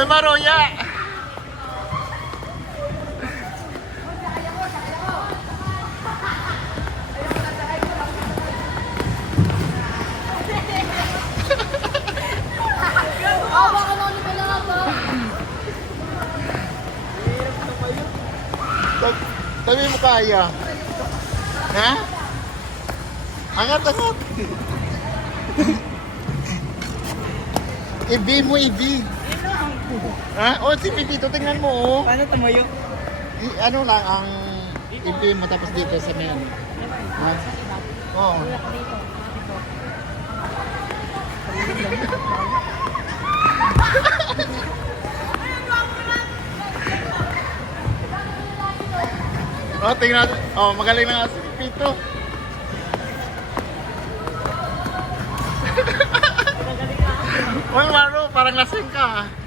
Ay, Maroya! Sabi mo kaya. Ha? Angat, angat. Ibi mo, ibi. Ha? O, si Pipito, tingnan mo, oh. Paano tumayo? Ano lang ang ibi mo tapos dito sa men. Ha? Oo. Oh, tingnan. Oh, magaling na nga si Pipito. Oy, Maro, parang lasing ka.